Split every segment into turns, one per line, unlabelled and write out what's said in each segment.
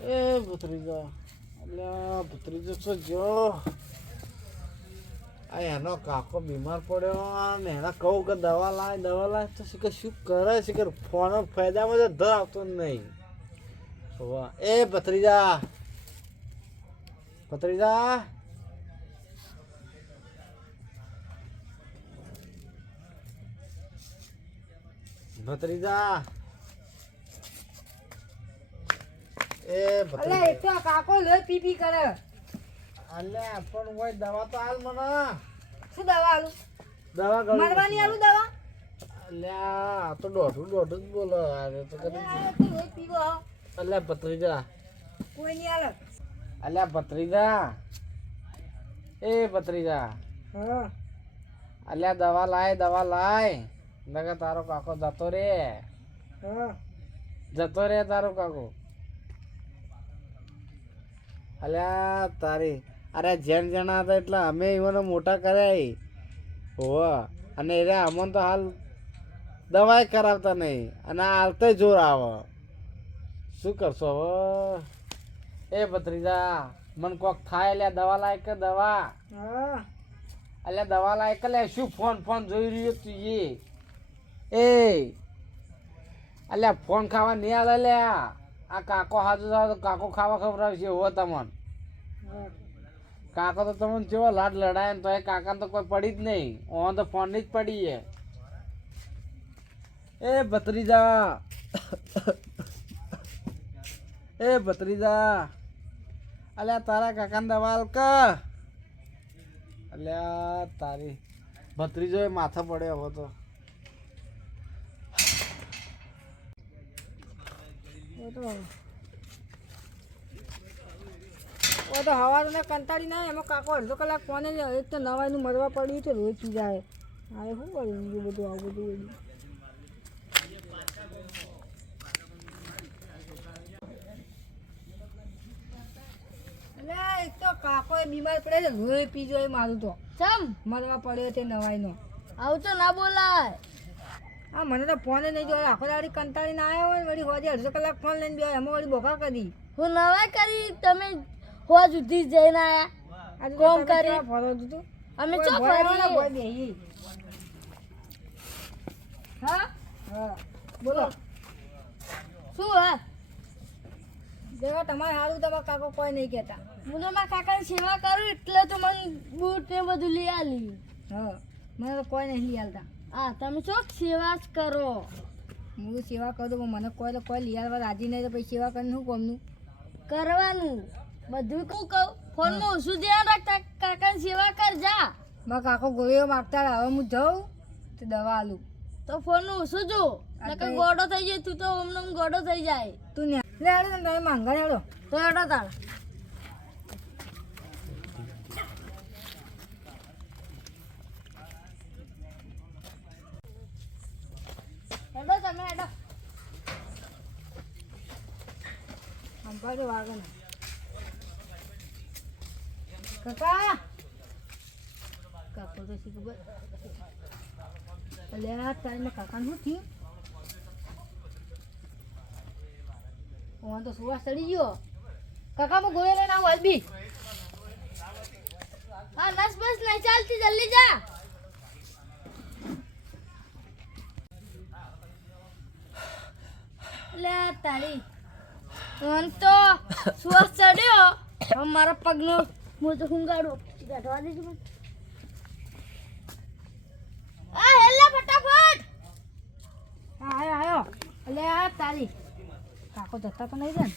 એ ભત્રીજા. અલ્યા ભત્રીજો છો જો. આ એનો કાકો બીમાર પડ્યો ને એને કહું કે દવા લાય દવા લાય. તો શું કે શું કરે? શીખર ફોન ફાયદામાં તો ધર આવતો નહીં. એ ભત્રીજા. ભત્રીજા. ભત્રીજા. એ
અલે એક તો કાકો લે પી પી કરે.
અલે પણ હોય દવા તો હાલ મને.
શું દવા આલું?
દવા ગળી
મરવાની આલું દવા?
અલ્યા આ તો દોઢું દોઢું જ બોલો. અરે તો
લોહી પીવો.
અલ્યા ભત્રીજા.
કોઈ નહીં આલે
અલ્યા ભત્રીજા. એ ભત્રીજા.
હા.
અલ્યા દવા લાય દવા લાય. નગર તારો કાકો જતો રે.
હા.
જતો રે તારો કાકો. અલ્યા તારી. અરે જેન જણા હતા એટલે અમે ઈવોને મોટા કર્યા હોવ. અને એ અમન તો હાલ દવાઈ કરાવતા નહીં. અને હાલતે જોર આવે. શું કરશો હવે? એ ભત્રીજા મન કોક થાય એટલે દવા લાયક દવા?
અલ્યા
એટલે દવા લાયક લે શું ફોન ફોન જોઈ રહ્યો તું એ એ. અલ્યા ફોન ખાવા નહીં આલે લે આ કાકો હાજુ થાય તો કાકો ખાવા ખવડાવશે હો તમને. કાકો તો તમને જેવો લાડ લડાય ને તો એ કાકાને તો કોઈ પડી જ નહીં. ઓન તો ફોનની જ પડી છે. એ ભત્રીજા. એ ભત્રીજા. અલ્યા, તારા કાકાને દવા આલ કા? અલ્યા, તારી ભત્રીજો એ માથા પડ્યો હવે તો.
ઓ તો ઓ તો હવા ને કંટાળી ના એમાં કાકો અડધો કલાક કોને જ એક તો નવાઈનું મરવા પડ્યું છે રોજ પી જાય. હા શું કર્યું? બીજું બધું આવું બધું એક તો કાકો એ બીમાર પડે છે રોજ પી જાય મારું તો.
ચમ?
મરવા પડ્યો છે નવાઈનો.
આવું તો ના બોલાય.
હા મને તો ફોન નહીં જોયો. આખો દાડી કંટાળી ના આવ્યો હોય વળી હોજે અડધો કલાક ફોન લઈને બે એમાં વળી બોકા કરી.
હું નવા કરી તમે હોવા સુધી જઈને
આવ્યા
કોમ કરી?
કેવા દીધું
અમે ચો ફરીએ?
કોઈ બેહી.
હા?
હા. બોલો.
શું હે?
જેવા તમારે સારું તમારા કાકો કોઈ નહીં કહેતા.
હું તો મારા કાકાની સેવા કરું એટલે તો મને બૂટ ને બધું લઈ આલી.
હા. મને તો કોઈ નહીં લઈ આલતા.
હા તમે શું સેવા જ કરો?
હું સેવા કરું પણ મને કોઈ તો કોઈ લીયા આલવા રાજી નહીં તો પછી સેવા કરીને શું કોમનું?
કરવાનું. બધું કહું કહું ફોનમાં ઓછું ધ્યાન રાખતા કાકાની સેવા કર જા.
મારા કાકો ગોળીઓ માગતા. હવે હું જાઉં તો દવા આલું.
તો ફોનનું ઓછું જો. નકર ગોડો થઈ જાય તું તો ઓમ ગોડો થઈ જાય.
તું ને લે ને તમે માંગા હેડો
તો એડો તાળ હેડો હેડો
સંભાળો વાગે ને કાકા કાકો તો શી ખબર અલ્યા તારે કાકાનું શું થયું ઓન તો સુવાસ ચડી ગયો કાકા હું ગોળે લઈને આવું હલબી
હા નસ બસ નહીં ચાલતી જલ્દી જા લે તારી. મન તો શ્વાસ ચડ્યો હવે મારા પગનો હું તો હુંગાડો બેઠવા દેજો મને. આ હેલા ફટાફટ.
હા આયો આયો. અલ્યા તારી. કાકો જતા તો નહીં જાય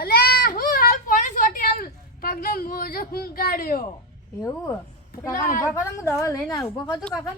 અલે હું હાલ પાણી સોટી હાલ પગનો મોજો હુંગાડ્યો
એવું? કાકા ઊભા કરો હું દવા લઈને આવ્યો ઊભા કરજો કાકા